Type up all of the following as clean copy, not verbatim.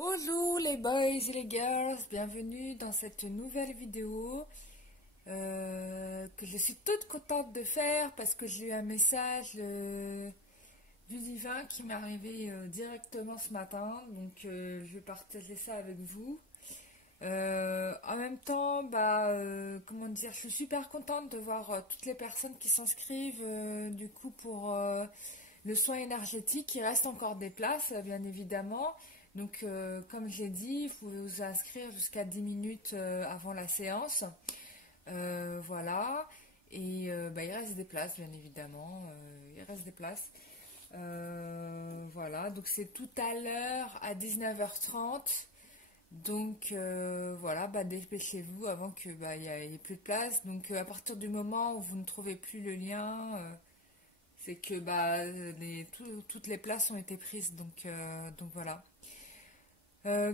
Bonjour les boys et les girls, bienvenue dans cette nouvelle vidéo que je suis toute contente de faire parce que j'ai eu un message du divin qui m'est arrivé directement ce matin, donc je vais partager ça avec vous. En même temps, comment dire, je suis super contente de voir toutes les personnes qui s'inscrivent du coup pour le soin énergétique. Il reste encore des places, bien évidemment. Donc, comme j'ai dit, vous pouvez vous inscrire jusqu'à 10 minutes avant la séance. Voilà. Et il reste des places, bien évidemment. Il reste des places. Voilà. Donc, c'est tout à l'heure à 19h30. Donc voilà, dépêchez-vous avant que il y ait plus de place. Donc à partir du moment où vous ne trouvez plus le lien, c'est que toutes les places ont été prises. Donc voilà.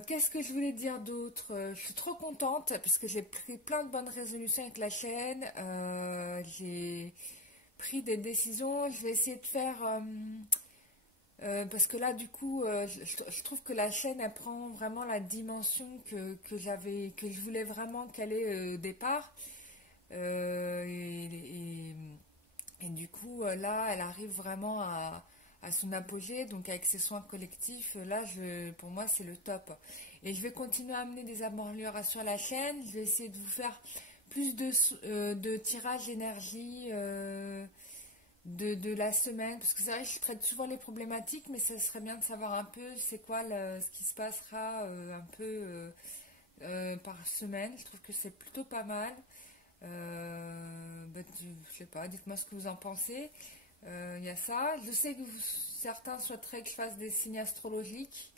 Qu'est-ce que je voulais dire d'autre? Je suis trop contente parce que j'ai pris plein de bonnes résolutions avec la chaîne. J'ai pris des décisions. Je vais essayer de faire parce que là, du coup, je trouve que la chaîne, elle prend vraiment la dimension que je voulais vraiment qu'elle ait au départ. Euh, et, et- et du coup, là, elle arrive vraiment à son apogée. Donc, avec ses soins collectifs, là, pour moi, c'est le top. Et je vais continuer à amener des améliorations sur la chaîne. Je vais essayer de vous faire plus de tirages d'énergie. De la semaine, parce que c'est vrai que je traite souvent les problématiques, mais ça serait bien de savoir un peu c'est quoi ce qui se passera un peu par semaine. Je trouve que c'est plutôt pas mal. Je sais pas, dites-moi ce que vous en pensez. Il y a ça. Je sais que certains souhaiteraient que je fasse des signes astrologiques.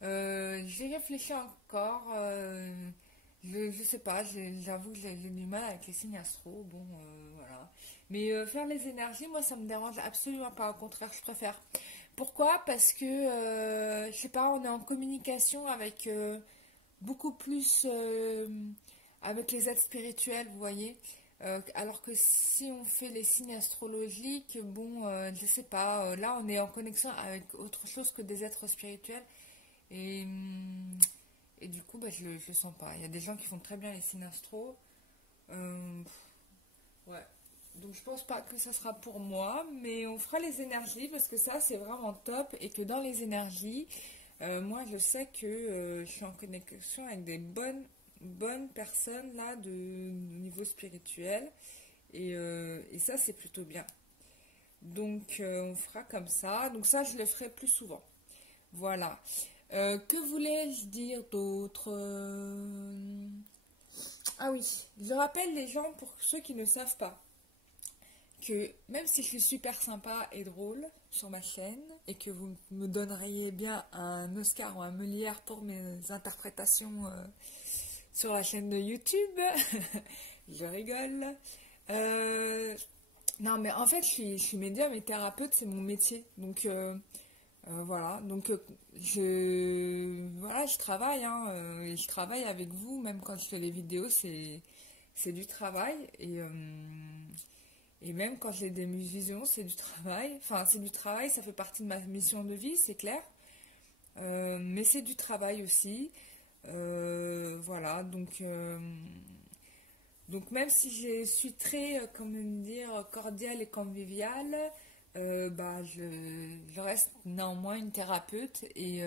J'ai réfléchi encore. Je sais pas, j'avoue que j'ai du mal avec les signes astro. Bon, voilà. Mais faire les énergies, moi, ça me dérange absolument pas. Au contraire, je préfère. Pourquoi? Parce que, je sais pas, on est en communication avec beaucoup plus avec les êtres spirituels, vous voyez. Alors que si on fait les signes astrologiques, bon, je sais pas, là, on est en connexion avec autre chose que des êtres spirituels. Et, et du coup, je le sens pas. Il y a des gens qui font très bien les signes astro. Euh, ouais. Donc je pense pas que ça sera pour moi, mais on fera les énergies parce que ça c'est vraiment top et que dans les énergies, moi je sais que je suis en connexion avec des bonnes personnes là de niveau spirituel et ça c'est plutôt bien. Donc on fera comme ça. Donc ça je le ferai plus souvent. Voilà. Que voulais-je dire d'autre? Ah oui, je rappelle les gens pour ceux qui ne savent pas que même si je suis super sympa et drôle sur ma chaîne et que vous me donneriez bien un Oscar ou un Molière pour mes interprétations sur la chaîne de YouTube, je rigole. Euh, non, mais en fait, je suis médium et thérapeute, c'est mon métier. Donc, voilà. Donc, voilà, je travaille, hein, et je travaille avec vous, même quand je fais les vidéos, c'est du travail. Et même quand j'ai des visions, c'est du travail. Enfin, c'est du travail, ça fait partie de ma mission de vie, c'est clair. Mais c'est du travail aussi. Voilà, donc même si je suis très, comment dire, cordiale et conviviale, je reste néanmoins une thérapeute et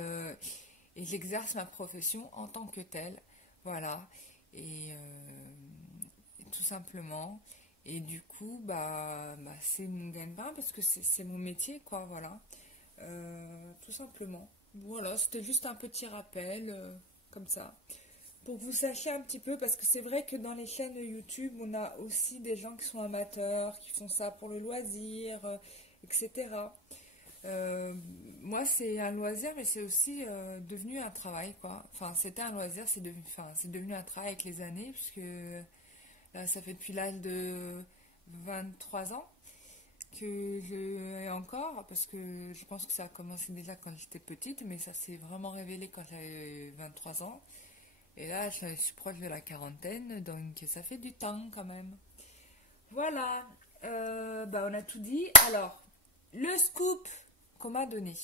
j'exerce ma profession en tant que telle. Voilà. Et tout simplement. Et du coup, c'est mon gagne-pain parce que c'est mon métier, quoi, voilà. Tout simplement. Voilà, c'était juste un petit rappel, comme ça. Pour que vous sachiez un petit peu, parce que c'est vrai que dans les chaînes YouTube, on a aussi des gens qui sont amateurs, qui font ça pour le loisir, etc. Moi, c'est un loisir, mais c'est aussi devenu un travail, quoi. Enfin, c'était un loisir, c'est devenu un travail avec les années, puisque là, ça fait depuis l'âge de 23 ans que je ai encore, parce que je pense que ça a commencé déjà quand j'étais petite, mais ça s'est vraiment révélé quand j'avais 23 ans. Et là, je suis proche de la quarantaine, donc ça fait du temps quand même. Voilà, on a tout dit. Alors, le scoop qu'on m'a donné.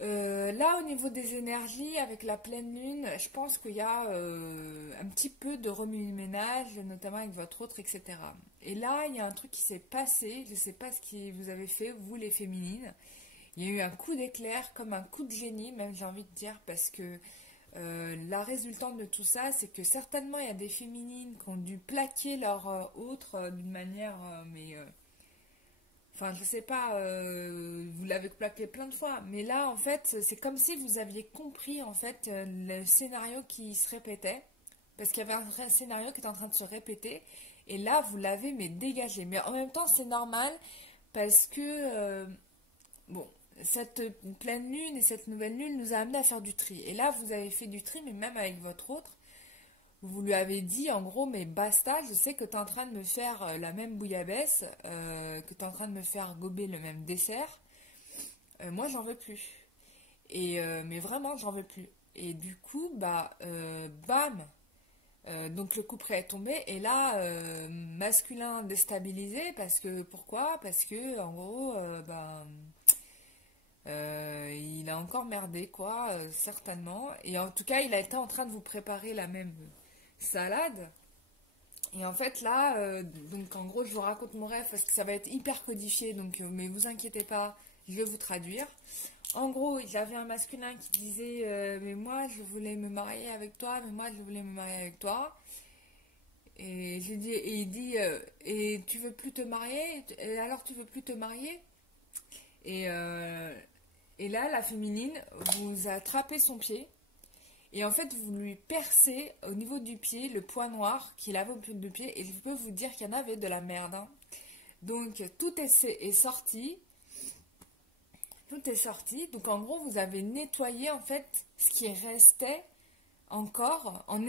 Là, au niveau des énergies, avec la pleine lune, je pense qu'il y a un petit peu de remue-ménage, notamment avec votre autre, etc. Et là, il y a un truc qui s'est passé, je ne sais pas ce que vous avez fait, vous les féminines. Il y a eu un coup d'éclair, comme un coup de génie, même j'ai envie de dire, parce que la résultante de tout ça, c'est que certainement il y a des féminines qui ont dû plaquer leur autre d'une manière, enfin, je sais pas, vous l'avez plaqué plein de fois, mais là, en fait, c'est comme si vous aviez compris, en fait, le scénario qui se répétait, parce qu'il y avait un vrai scénario qui était en train de se répéter, et là, vous l'avez, mais dégagé. Mais en même temps, c'est normal, parce que, bon, cette pleine lune et cette nouvelle lune nous a amené à faire du tri. Et là, vous avez fait du tri, mais même avec votre autre, vous lui avez dit en gros, mais basta, je sais que tu es en train de me faire la même bouillabaisse, que tu es en train de me faire gober le même dessert. Moi, j'en veux plus. Mais vraiment, j'en veux plus. Et du coup, bam, donc le coup près est tombé. Et là, masculin déstabilisé, parce que pourquoi? Parce que en gros, il a encore merdé, quoi, certainement. Et en tout cas, il a été en train de vous préparer la même salade. Et en fait, là, donc en gros, je vous raconte mon rêve parce que ça va être hyper codifié, donc mais vous inquiétez pas, je vais vous traduire. En gros, j'avais un masculin qui disait mais moi, je voulais me marier avec toi, mais moi, je voulais me marier avec toi. Et j'ai dit, et il dit et tu veux plus te marier? Et alors tu veux plus te marier? Et, euh, et là, la féminine vous a attrapé son pied. Et en fait, vous lui percez au niveau du pied le point noir qu'il avait au bout du pied. Et je peux vous dire qu'il y en avait de la merde, hein. Donc, est sorti. Tout est sorti. Donc, en gros, vous avez nettoyé, en fait, ce qui restait encore. En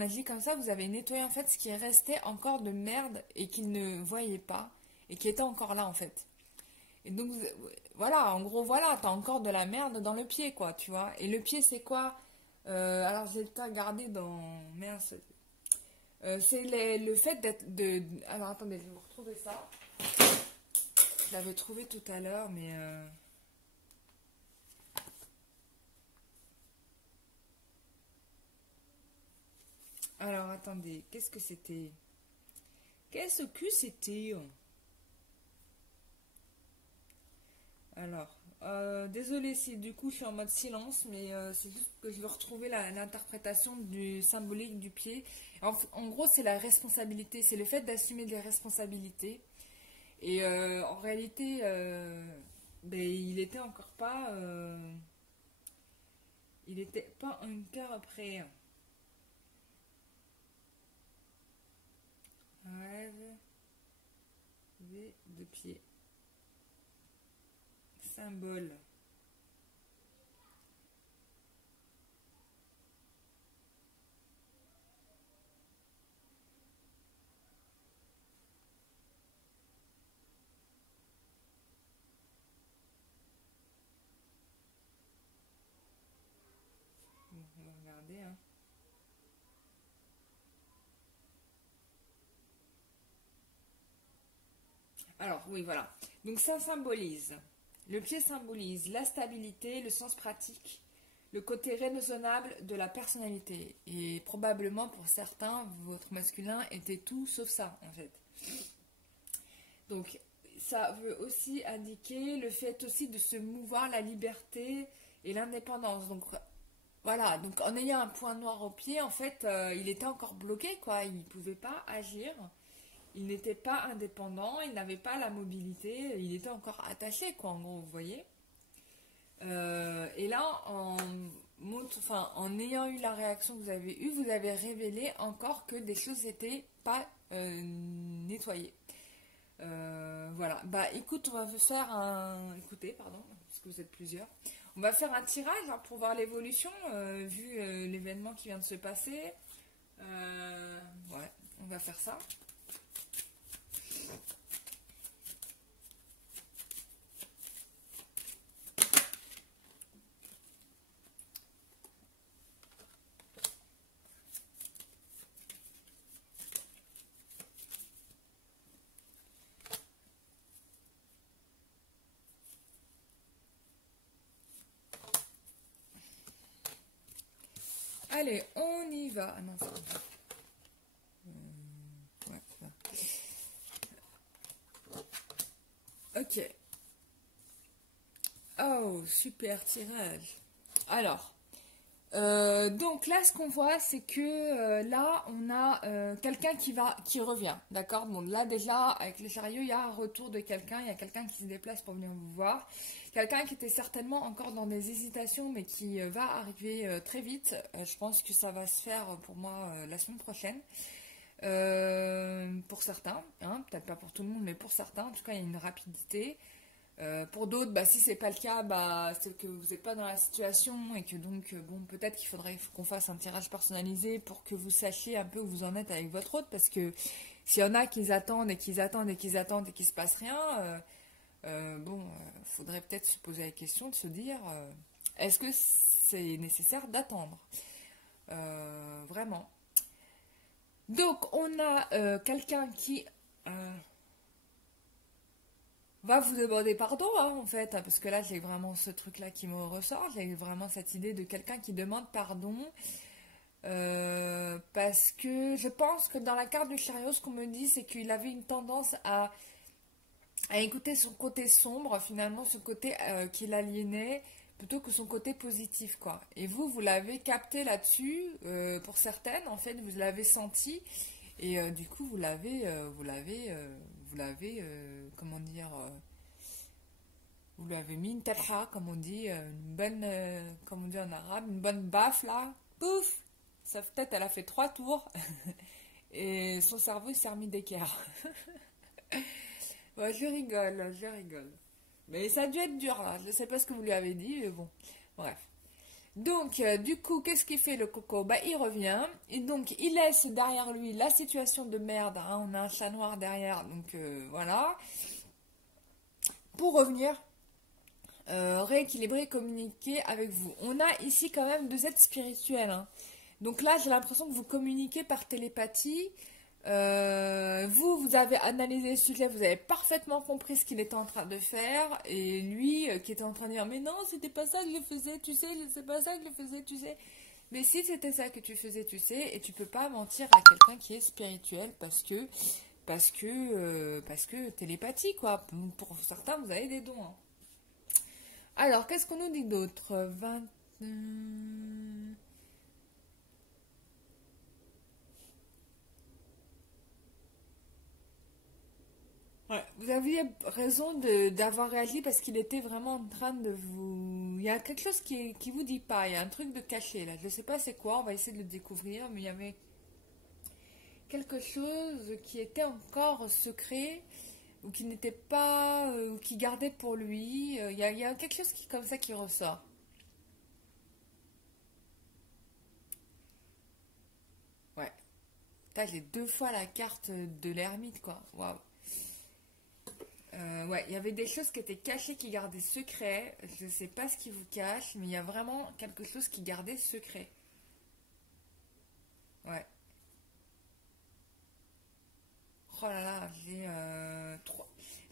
agit comme ça, vous avez nettoyé, en fait, ce qui restait encore de merde et qu'il ne voyait pas. Et qui était encore là, en fait. Et donc, voilà, en gros, voilà, t'as encore de la merde dans le pied, quoi, tu vois. Et le pied, c'est quoi? Alors, j'ai le temps de garder dans. Mince. C'est le fait d'être. Alors, attendez, je vais vous retrouver ça. Je l'avais trouvé tout à l'heure, mais. Alors, attendez, qu'est-ce que c'était? Qu'est-ce que c'était? Alors, désolé si du coup je suis en mode silence, mais c'est juste que je veux retrouver l'interprétation du symbolique du pied. En gros, c'est la responsabilité, c'est le fait d'assumer des responsabilités. Et en réalité, il était encore pas, il était pas un quart après. Rêve de pied, symbole. Bon, on va regarder, hein. Alors, oui, voilà. Donc ça symbolise. Le pied symbolise la stabilité, le sens pratique, le côté raisonnable de la personnalité. Et probablement pour certains, votre masculin était tout sauf ça, en fait. Donc, ça veut aussi indiquer le fait aussi de se mouvoir, la liberté et l'indépendance. Donc, voilà. Donc, en ayant un point noir au pied, en fait, il était encore bloqué, quoi. Il ne pouvait pas agir. Il n'était pas indépendant, il n'avait pas la mobilité, il était encore attaché, quoi, en gros, vous voyez. Et là, en ayant eu la réaction que vous avez eue, vous avez révélé encore que des choses n'étaient pas nettoyées. Voilà. Bah, écoute, on va faire un. Écoutez, pardon, parce que vous êtes plusieurs. On va faire un tirage hein, pour voir l'évolution, vu l'événement qui vient de se passer. Ouais, on va faire ça. Allez, on y va. Ah non, c'est bon. Ouais, ouais. Ok. Oh, super tirage. Alors, donc là, ce qu'on voit, c'est que là, on a quelqu'un qui revient, d'accord? Bon, là déjà, avec le chariot, il y a un retour de quelqu'un, il y a quelqu'un qui se déplace pour venir vous voir, quelqu'un qui était certainement encore dans des hésitations, mais qui va arriver très vite. Je pense que ça va se faire pour moi la semaine prochaine. Pour certains, hein, peut-être pas pour tout le monde, mais pour certains, en tout cas, il y a une rapidité. Pour d'autres, bah, si c'est pas le cas, bah, c'est que vous n'êtes pas dans la situation et que donc, bon, peut-être qu'il faudrait qu'on fasse un tirage personnalisé pour que vous sachiez un peu où vous en êtes avec votre hôte, parce que s'il y en a qui attendent et qui attendent et qui attendent et qu'il se passe rien, bon, faudrait peut-être se poser la question de se dire, est-ce que c'est nécessaire d'attendre vraiment. Donc, on a quelqu'un qui va vous demander pardon, hein, en fait, hein, parce que là, j'ai vraiment ce truc-là qui me ressort. J'ai vraiment cette idée de quelqu'un qui demande pardon. Parce que je pense que dans la carte du chariot, ce qu'on me dit, c'est qu'il avait une tendance à écouter son côté sombre, finalement, ce côté qui l'aliénait, plutôt que son côté positif, quoi. Et vous, vous l'avez capté là-dessus, pour certaines, en fait, vous l'avez senti, et du coup, comment dire, vous lui avez mis une tabha, comme on dit, une bonne, comme on dit en arabe, une bonne baffe, là, pouf, sa tête, elle a fait 3 tours, et son cerveau, il s'est remis d'équerre. Ouais, je rigole, je rigole. Mais ça a dû être dur, là. Je ne sais pas ce que vous lui avez dit, mais bon. Bref. Donc, du coup, qu'est-ce qu'il fait le coco? Bah, il revient. Et donc, il laisse derrière lui la situation de merde, hein. On a un chat noir derrière, donc voilà. Pour revenir rééquilibrer et communiquer avec vous. On a ici quand même 2 êtres spirituels, hein. Donc là, j'ai l'impression que vous communiquez par télépathie. Vous avez analysé le sujet, vous avez parfaitement compris ce qu'il était en train de faire, et lui qui était en train de dire mais non, c'était pas ça que je faisais, tu sais, c'est pas ça que je faisais, tu sais. Mais si c'était ça que tu faisais, tu sais, et tu peux pas mentir à quelqu'un qui est spirituel parce que télépathie quoi. Pour certains, vous avez des dons, hein. Alors, qu'est-ce qu'on nous dit d'autre? 20. Ouais, vous aviez raison d'avoir réagi parce qu'il était vraiment en train de vous... Il y a quelque chose qui vous dit pas, il y a un truc de caché là. Je ne sais pas c'est quoi, on va essayer de le découvrir, mais il y avait quelque chose qui était encore secret ou qui n'était pas... ou qui gardait pour lui. Il y a quelque chose comme ça qui ressort. Ouais. Putain, j'ai 2 fois la carte de l'ermite quoi. Waouh. Ouais, il y avait des choses qui étaient cachées, qui gardaient secret. Je ne sais pas ce qui vous cache, mais il y a vraiment quelque chose qui gardait secret. Ouais. Oh là là,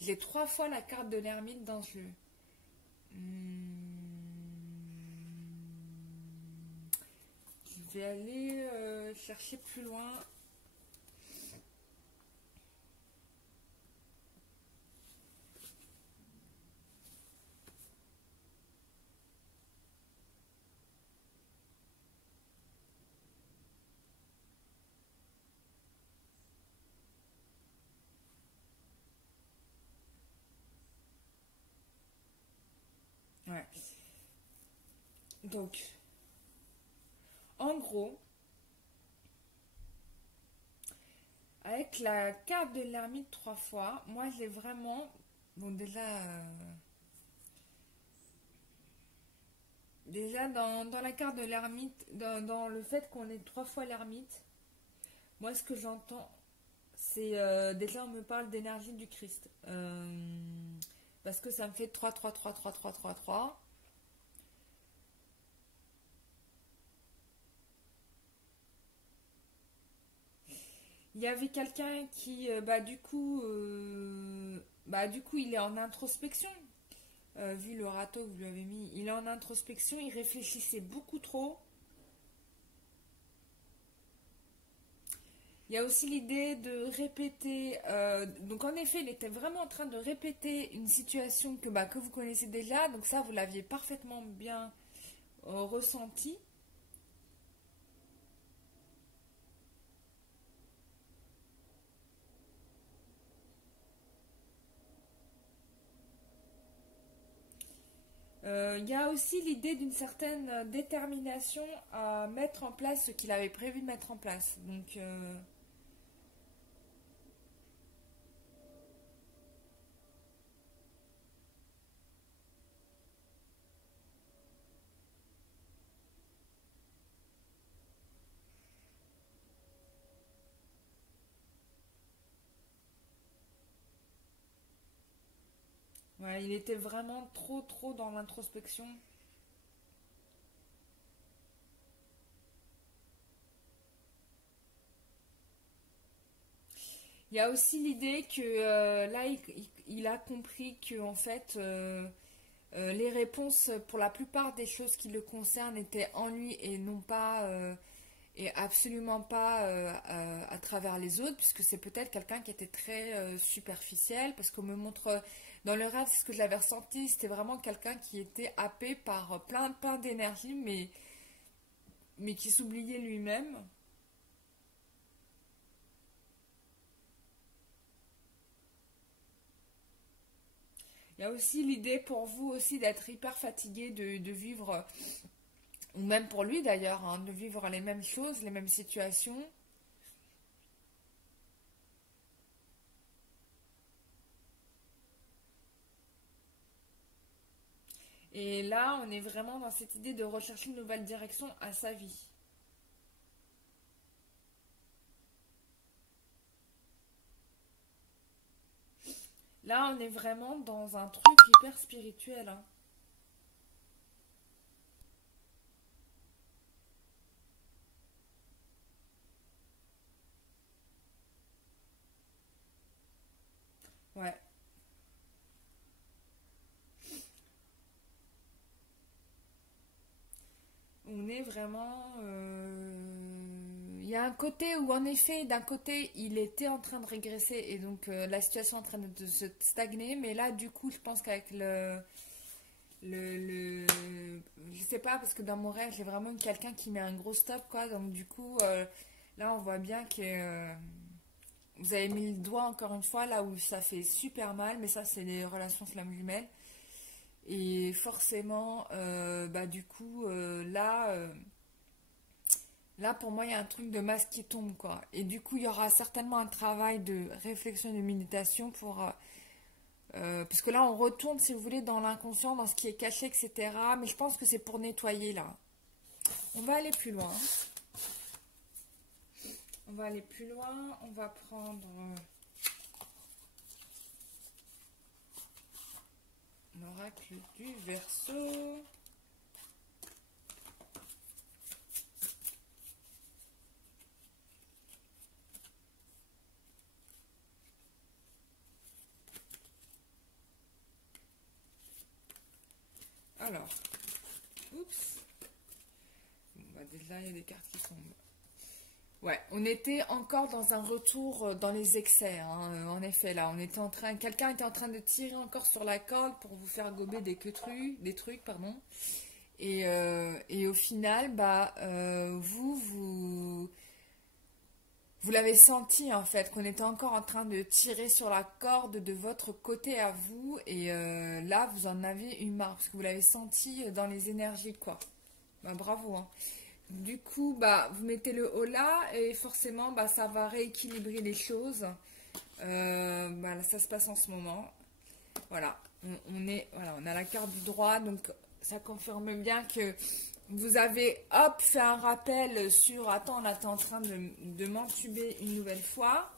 j'ai 3 fois la carte de l'ermite dans ce jeu. Hmm, je vais aller chercher plus loin. Ouais. Donc, en gros, avec la carte de l'ermite 3 fois, moi j'ai vraiment... Bon, déjà dans la carte de l'ermite, dans le fait qu'on ait 3 fois l'ermite, moi ce que j'entends, c'est déjà on me parle d'énergie du Christ. Parce que ça me fait 3 3 3 3 3 3 3. Il y avait quelqu'un qui, du coup, il est en introspection. Vu le râteau que vous lui avez mis, il est en introspection, il réfléchissait beaucoup trop. Il y a aussi l'idée de répéter. Donc en effet, il était vraiment en train de répéter une situation que vous connaissez déjà. Donc ça, vous l'aviez parfaitement bien ressenti. Il y a aussi l'idée d'une certaine détermination à mettre en place ce qu'il avait prévu de mettre en place. Donc, ouais, il était vraiment trop dans l'introspection. Il y a aussi l'idée que là, il a compris que en fait, les réponses pour la plupart des choses qui le concernent étaient en lui et non pas et absolument pas à travers les autres, puisque c'est peut-être quelqu'un qui était très superficiel, parce qu'on me montre dans le rêve, c'est ce que j'avais ressenti, c'était vraiment quelqu'un qui était happé par plein d'énergie, mais qui s'oubliait lui-même. Il y a aussi l'idée pour vous aussi d'être hyper fatigué de vivre, ou même pour lui d'ailleurs, hein, de vivre les mêmes choses, les mêmes situations. Et là, on est vraiment dans cette idée de rechercher une nouvelle direction à sa vie. Là, on est vraiment dans un truc hyper spirituel, hein. Ouais. On est vraiment... Il y a un côté où, en effet, d'un côté, il était en train de régresser et donc la situation est en train de se stagner. Mais là, du coup, je pense qu'avec le... Je sais pas, parce que dans mon rêve, j'ai vraiment quelqu'un qui met un gros stop, quoi. Donc, du coup, là, on voit bien que vous avez mis le doigt, encore une fois, là où ça fait super mal. Mais ça, c'est les relations flammes-jumelles. Et forcément, du coup, là, pour moi, il y a un truc de masque qui tombe, quoi. Et du coup, il y aura certainement un travail de réflexion et de méditation pour... parce que là, on retourne, si vous voulez, dans l'inconscient, dans ce qui est caché, etc. Mais je pense que c'est pour nettoyer, là. On va aller plus loin. On va aller plus loin. On va prendre l'oracle du Verseau. Alors, oups. Bon, déjà, il y a des cartes qui tombent. Ouais, on était encore dans un retour dans les excès, hein, en effet, là, quelqu'un était en train de tirer encore sur la corde pour vous faire gober des trucs, pardon. Et au final, vous l'avez senti en fait, qu'on était encore en train de tirer sur la corde de votre côté à vous, et là, vous en avez eu marre parce que vous l'avez senti dans les énergies, quoi. Bah, bravo, hein. Du coup, vous mettez le haut là et forcément, ça va rééquilibrer les choses. Là, ça se passe en ce moment. Voilà, voilà, on a la carte du droit, donc ça confirme bien que vous avez, hop, fait un rappel sur, attends, là, t'es en train de m'entuber une nouvelle fois.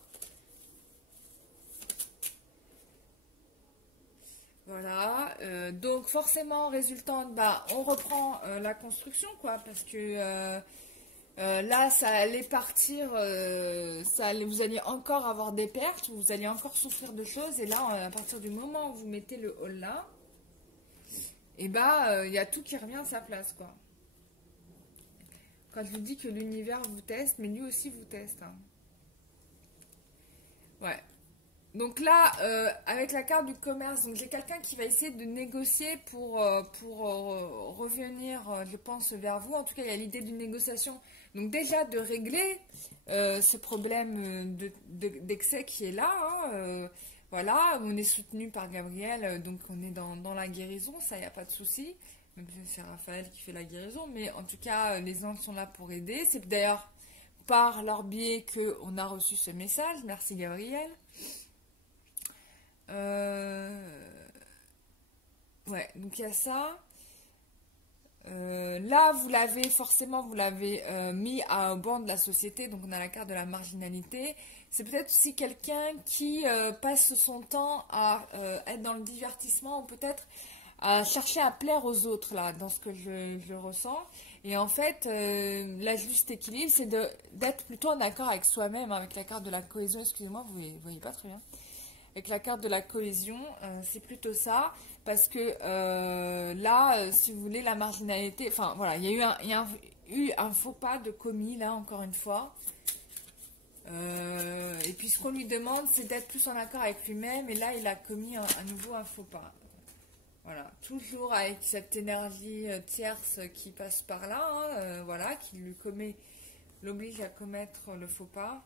Voilà, donc forcément, résultant, on reprend la construction, quoi, parce que là, ça allait partir, vous alliez encore avoir des pertes, vous alliez encore souffrir de choses, et là, à partir du moment où vous mettez le haut là, et il y a tout qui revient à sa place, quoi. Quand je vous dis que l'univers vous teste, mais lui aussi vous teste, hein. Donc là, avec la carte du commerce, donc j'ai quelqu'un qui va essayer de négocier pour revenir, je pense, vers vous. En tout cas, il y a l'idée d'une négociation. Donc déjà de régler ce problème d'excès qui est là. Hein, voilà, on est soutenu par Gabriel, donc on est dans la guérison, ça, il n'y a pas de souci. Même si c'est Raphaël qui fait la guérison, mais en tout cas, les anges sont là pour aider. C'est d'ailleurs par leur biais qu'on a reçu ce message. Merci Gabriel. Ouais, donc il y a ça. Là, vous l'avez mis à bord de la société, donc on a la carte de la marginalité. C'est peut-être aussi quelqu'un qui passe son temps à être dans le divertissement ou peut-être à chercher à plaire aux autres, là, dans ce que je ressens. Et en fait, la juste équilibre, c'est d'être plutôt en accord avec soi-même, avec la carte de la cohésion. Excusez-moi, vous ne voyez pas très bien. Avec la carte de la cohésion, c'est plutôt ça. Parce que là, si vous voulez, la marginalité, enfin voilà, il y a eu un faux pas de commis, là, encore une fois. Et puis ce qu'on lui demande, c'est d'être plus en accord avec lui-même. Et là, il a commis à nouveau un faux pas. Voilà, toujours avec cette énergie tierce qui passe par là, hein, voilà, qui l'oblige à commettre le faux pas.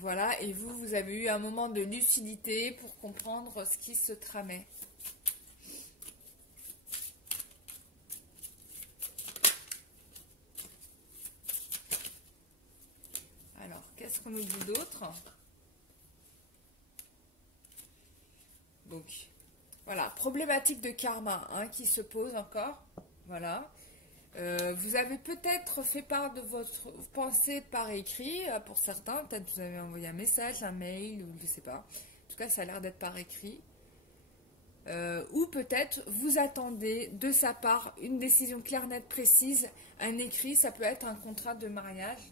Voilà, et vous avez eu un moment de lucidité pour comprendre ce qui se tramait. Alors, qu'est-ce qu'on nous dit d'autre? Donc, voilà, problématique de karma hein, qui se pose encore. Voilà. Vous avez peut-être fait part de votre pensée par écrit, pour certains. Peut-être vous avez envoyé un message, un mail, ou je ne sais pas. En tout cas, ça a l'air d'être par écrit. Ou peut-être vous attendez de sa part une décision claire, nette, précise. Un écrit, ça peut être un contrat de mariage.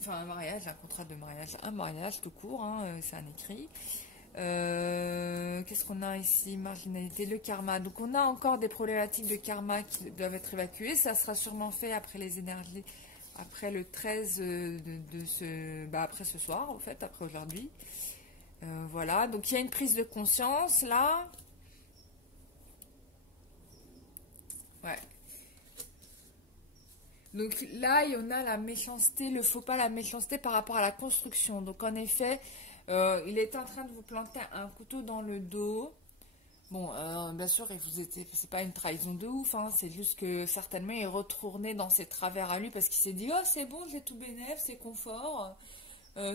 Enfin, un contrat de mariage, un mariage tout court, hein, c'est un écrit. Qu'est-ce qu'on a ici? Marginalité, le karma. Donc on a encore des problématiques de karma qui doivent être évacuées. Ça sera sûrement fait après les énergies, après le 13 après ce soir, en fait, après aujourd'hui. Voilà, donc il y a une prise de conscience là. Ouais. Donc là, il y en a la méchanceté, le faux pas, la méchanceté par rapport à la construction. Donc en effet, il est en train de vous planter un couteau dans le dos. Bon, bien sûr, c'est pas une trahison de ouf, hein, c'est juste que certainement il est retourné dans ses travers à lui parce qu'il s'est dit oh c'est bon, j'ai tout bénef, c'est confort,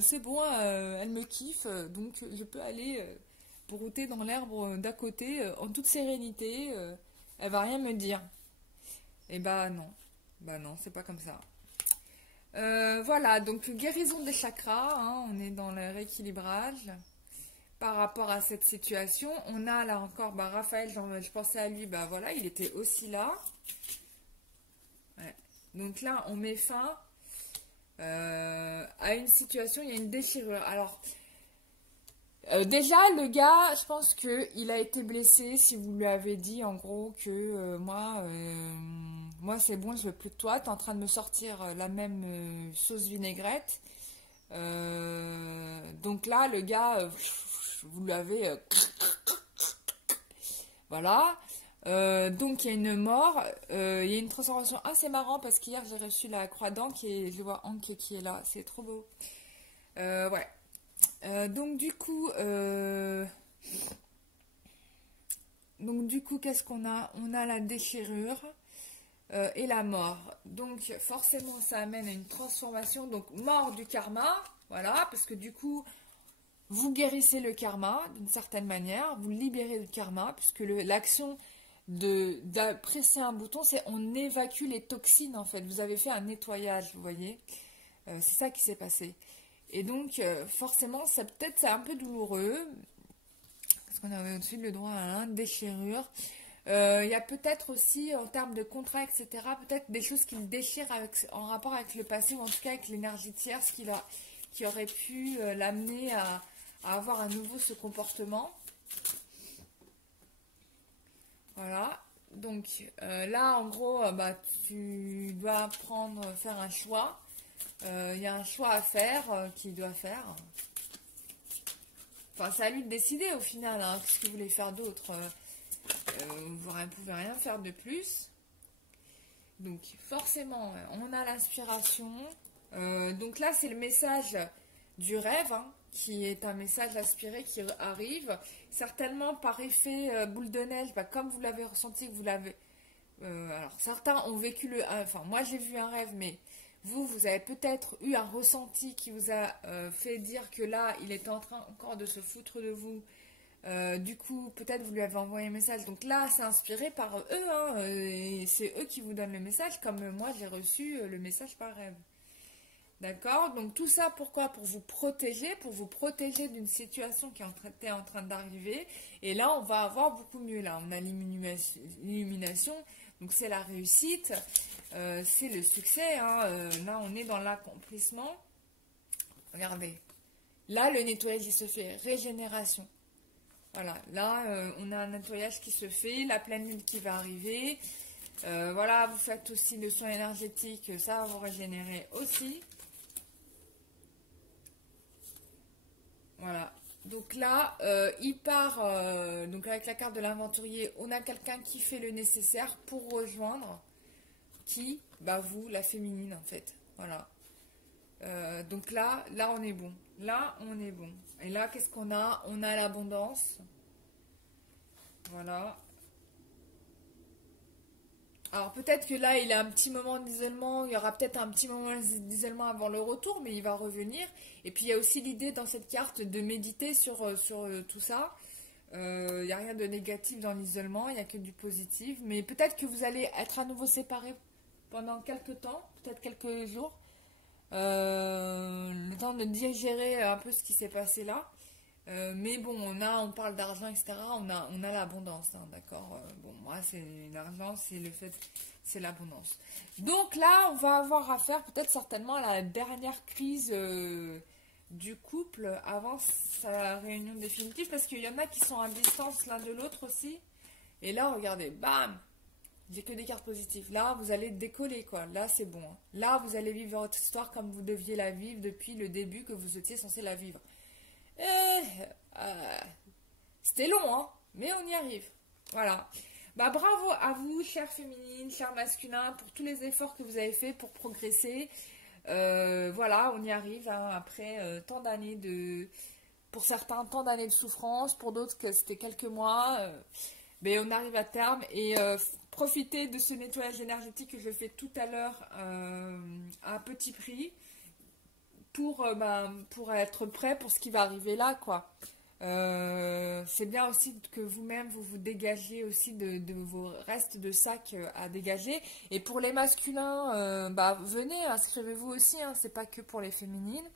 c'est bon, elle me kiffe, donc je peux aller brouter dans l'herbe d'à côté en toute sérénité, elle va rien me dire. Et bah non, c'est pas comme ça. Voilà, donc guérison des chakras, hein, on est dans le rééquilibrage par rapport à cette situation. On a là encore Raphaël, je pensais à lui, bah voilà, il était aussi là. Ouais. Donc là, on met fin à une situation, il y a une déchirure. Alors, déjà, le gars, je pense qu'il a été blessé si vous lui avez dit en gros que moi c'est bon, je veux plus de toi, tu es en train de me sortir la même sauce vinaigrette. Donc là, le gars, vous l'avez... voilà. Donc il y a une mort, il y a une transformation assez marrant parce qu'hier j'ai reçu la croix d'Ankh et je vois Ankh qui est là, c'est trop beau. Ouais. Donc du coup, qu'est-ce qu'on a? On a la déchirure et la mort. Donc forcément, ça amène à une transformation. Donc mort du karma, voilà, parce que du coup, vous guérissez le karma d'une certaine manière, vous libérez le karma, puisque l'action de presser un bouton, c'est on évacue les toxines en fait. Vous avez fait un nettoyage, vous voyez. C'est ça qui s'est passé. Et donc, forcément, c'est un peu douloureux. Parce qu'on avait au-dessus le droit à une déchirure. Il y a peut-être aussi, en termes de contrat, etc., peut-être des choses qu'il déchire en rapport avec le passé, ou en tout cas avec l'énergie tierce qui aurait pu l'amener à avoir à nouveau ce comportement. Voilà. Donc, là, en gros, tu dois faire un choix. Il y a un choix à faire qu'il doit faire. Enfin, c'est à lui de décider au final, hein, qu'est-ce qu'il voulait faire d'autre. Vous ne pouvez rien faire de plus. Donc, forcément, on a l'inspiration. Donc là, c'est le message du rêve, hein, qui est un message aspiré qui arrive. Certainement par effet boule de neige, bah, comme vous l'avez ressenti, vous l'avez... alors, certains ont vécu le... Enfin, moi, j'ai vu un rêve, mais vous avez peut-être eu un ressenti qui vous a fait dire que là, il est en train encore de se foutre de vous. Du coup, peut-être vous lui avez envoyé un message. Donc là, c'est inspiré par eux, hein, et c'est eux qui vous donnent le message, comme moi, j'ai reçu le message par rêve. D'accord? Donc tout ça, pourquoi? Pour vous protéger d'une situation qui était en train d'arriver. Et là, on va avoir beaucoup mieux. Là, on a l'illumination, donc c'est la réussite, c'est le succès, hein. Là, on est dans l'accomplissement. Regardez. Là, le nettoyage, il se fait. Régénération. Voilà, là, on a un nettoyage qui se fait, la pleine lune qui va arriver. Voilà, vous faites aussi le soin énergétique, ça va vous régénérer aussi. Voilà, donc là, il part, donc avec la carte de l'aventurier, on a quelqu'un qui fait le nécessaire pour rejoindre, qui, bah vous, la féminine en fait, voilà. Donc là, on est bon, là, on est bon. Et là, qu'est-ce qu'on a? On a l'abondance, voilà. Alors peut-être que là, il a un petit moment d'isolement, il y aura peut-être un petit moment d'isolement avant le retour, mais il va revenir. Et puis il y a aussi l'idée dans cette carte de méditer sur tout ça. Il n'y a rien de négatif dans l'isolement, il n'y a que du positif. Mais peut-être que vous allez être à nouveau séparés pendant quelques temps, peut-être quelques jours. Le temps de digérer un peu ce qui s'est passé là. Mais bon, on parle d'argent, etc. On a l'abondance, hein, d'accord. Bon, moi, c'est l'argent, c'est le fait, c'est l'abondance. Donc là, on va avoir affaire peut-être certainement à la dernière crise du couple avant sa réunion définitive, parce qu'il y en a qui sont à distance l'un de l'autre aussi. Et là, regardez, bam, j'ai que des cartes positives. Là, vous allez décoller, quoi. Là, c'est bon, hein. Là, vous allez vivre votre histoire comme vous deviez la vivre depuis le début que vous étiez censé la vivre. C'était long, hein, mais on y arrive. Voilà. Bah, bravo à vous, chères féminines, chers masculins, pour tous les efforts que vous avez faits pour progresser. Voilà, on y arrive, hein, après tant d'années de... Pour certains, tant d'années de souffrance, pour d'autres que c'était quelques mois. Mais on arrive à terme et profitez de ce nettoyage énergétique que je fais tout à l'heure à un petit prix. Pour être prêt pour ce qui va arriver là, quoi. C'est bien aussi que vous-même, vous dégagez aussi de vos restes de sac à dégager. Et pour les masculins, venez, inscrivez-vous aussi, hein, c'est pas que pour les féminines,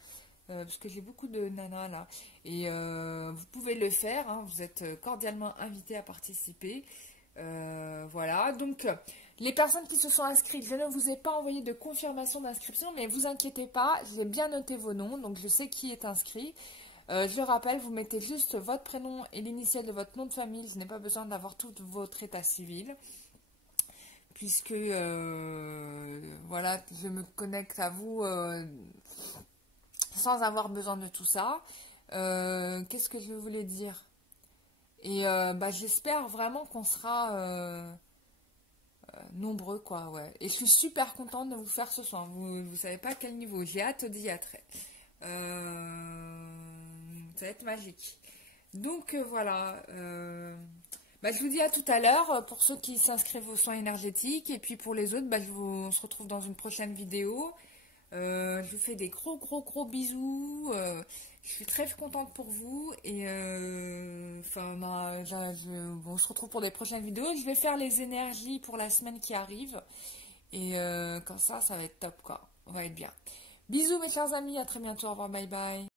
puisque j'ai beaucoup de nanas là. Et vous pouvez le faire, hein, vous êtes cordialement invités à participer. Voilà, donc... Les personnes qui se sont inscrites, je ne vous ai pas envoyé de confirmation d'inscription, mais vous inquiétez pas, j'ai bien noté vos noms, donc je sais qui est inscrit. Je le rappelle, vous mettez juste votre prénom et l'initiale de votre nom de famille, je n'ai pas besoin d'avoir tout votre état civil, puisque voilà, je me connecte à vous sans avoir besoin de tout ça. Qu'est-ce que je voulais dire? Et j'espère vraiment qu'on sera... nombreux, quoi, ouais. Et je suis super contente de vous faire ce soin. Vous savez pas à quel niveau. J'ai hâte d'y être. Ça va être magique. Donc voilà. Je vous dis à tout à l'heure pour ceux qui s'inscrivent aux soins énergétiques. Et puis pour les autres, on se retrouve dans une prochaine vidéo. Je vous fais des gros bisous. Je suis très contente pour vous et on se retrouve pour des prochaines vidéos. Je vais faire les énergies pour la semaine qui arrive et comme ça va être top, quoi. On va être bien. Bisous mes chers amis, à très bientôt, au revoir, bye bye.